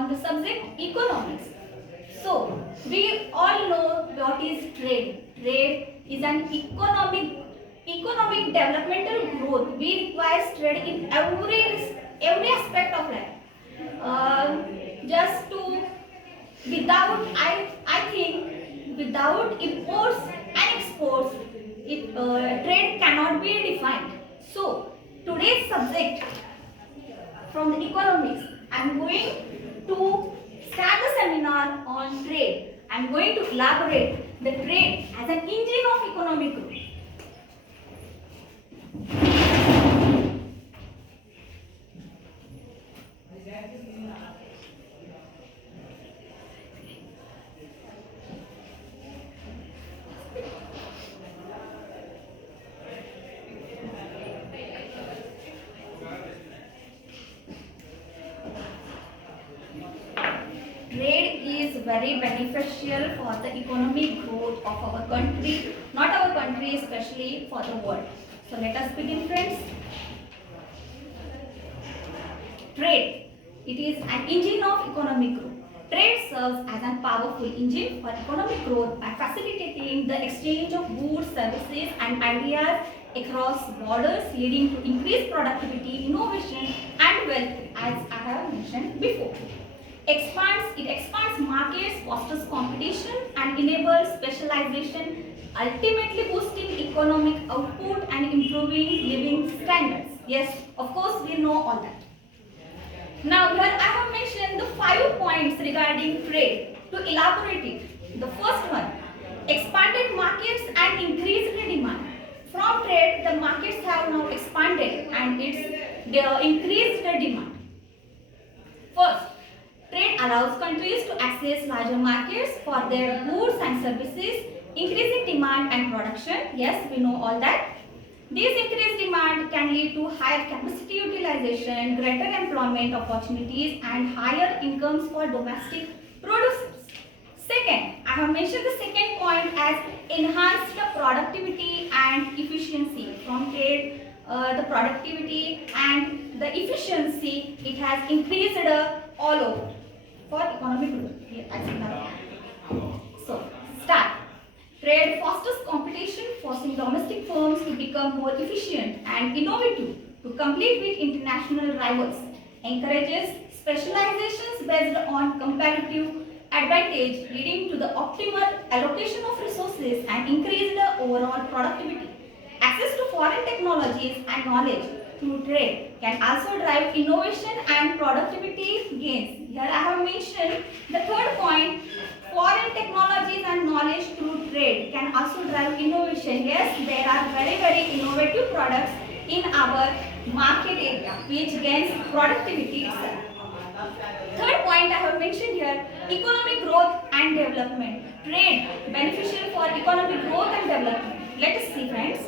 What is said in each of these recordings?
on the subject economics. So, we all know what is trade. Trade is an economic developmental growth. We require trade in every aspect of life. Just to without I think without imports and exports, trade cannot be defined. So today's subject from the economics, I am going to start the seminar on trade. I am going to elaborate the trade as an engine of economic growth. Trade is very beneficial for the economic growth of our country, not our country, especially for the world. So let us begin, friends. Trade, it is an engine of economic growth. Trade serves as a powerful engine for economic growth by facilitating the exchange of goods, services and ideas across borders, leading to increased productivity, innovation and wealth, as I have mentioned before. It expands markets, fosters competition and enables specialization, ultimately boosting economic output and improving living standards. Yes, of course we know all that. Now here I have mentioned the 5 points regarding trade. To elaborate it, the first one, expanded markets and increased demand. From trade, the markets have now expanded and they increased the demand. First, trade allows countries to access larger markets for their goods and services, increasing demand and production. Yes, we know all that. This increased demand can lead to higher capacity utilization, greater employment opportunities and higher incomes for domestic producers. Second, I have mentioned the second point as enhanced productivity and efficiency. From trade, the productivity and the efficiency, it has increased all over for economic growth. So, start. Trade fosters competition, forcing domestic firms to become more efficient and innovative to compete with international rivals. Encourages specializations based on comparative advantage, leading to the optimal allocation of resources and increased overall productivity. Access to foreign technologies and knowledge through trade can also drive innovation and productivity gains. Here I have mentioned the third point, foreign technologies and knowledge through trade can also drive innovation. Yes, there are very innovative products in our market area which gains productivity itself. Third point I have mentioned here, economic growth and development. Trade beneficial for economic growth and development. Let us see, friends.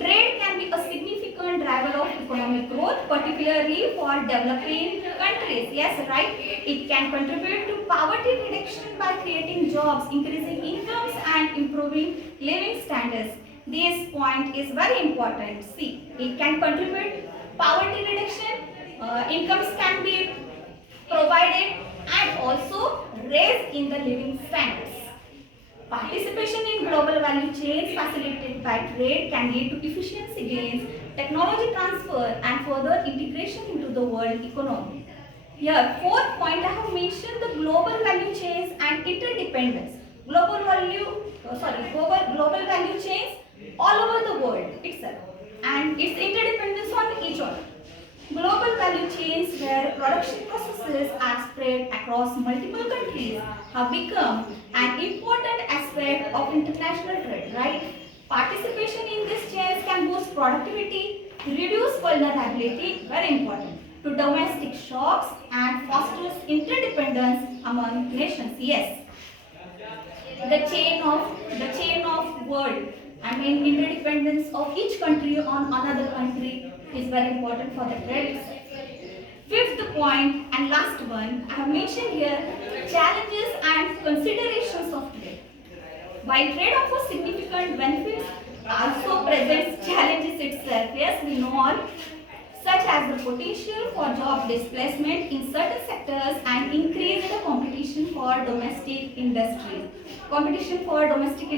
Trade can be a significant driver of economic growth, particularly for developing countries. Yes, right. It can contribute to poverty reduction by creating jobs, increasing incomes and improving living standards. This point is very important. See, it can contribute poverty reduction, incomes can be provided and also raise in the living standards. Participation in global value chains facilitated by trade can lead to efficiency gains, technology transfer and further integration into the world economy. Here, fourth point I have mentioned the global value chains and interdependence. Global value chains all over the world itself and its interdependence on each other. Global value chains where production processes are spread across multiple countries have become an important aspect of international trade, right? Participation in these chains can boost productivity, reduce vulnerability, very important, to domestic shocks and fosters interdependence among nations. Yes. The chain of world, I mean interdependence of each country on another country is very important for the trade. Fifth point and last one, I have mentioned here challenges and considerations of trade. While trade offers significant benefits, also presents challenges itself. Yes, we know all. such as the potential for job displacement in certain sectors and increase the competition for domestic industries. Competition for domestic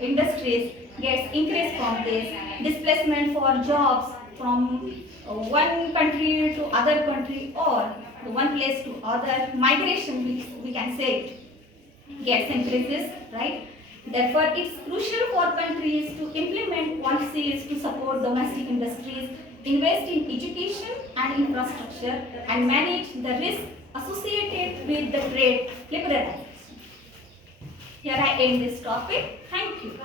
industries gets increased from this. Displacement for jobs from one country to other country or one place to other. Migration, we can say it, gets increases, right? Therefore, it's crucial for countries to implement policies to support domestic industries, invest in education and infrastructure, and manage the risk associated with the trade liberalization. Here I end this topic. Thank you.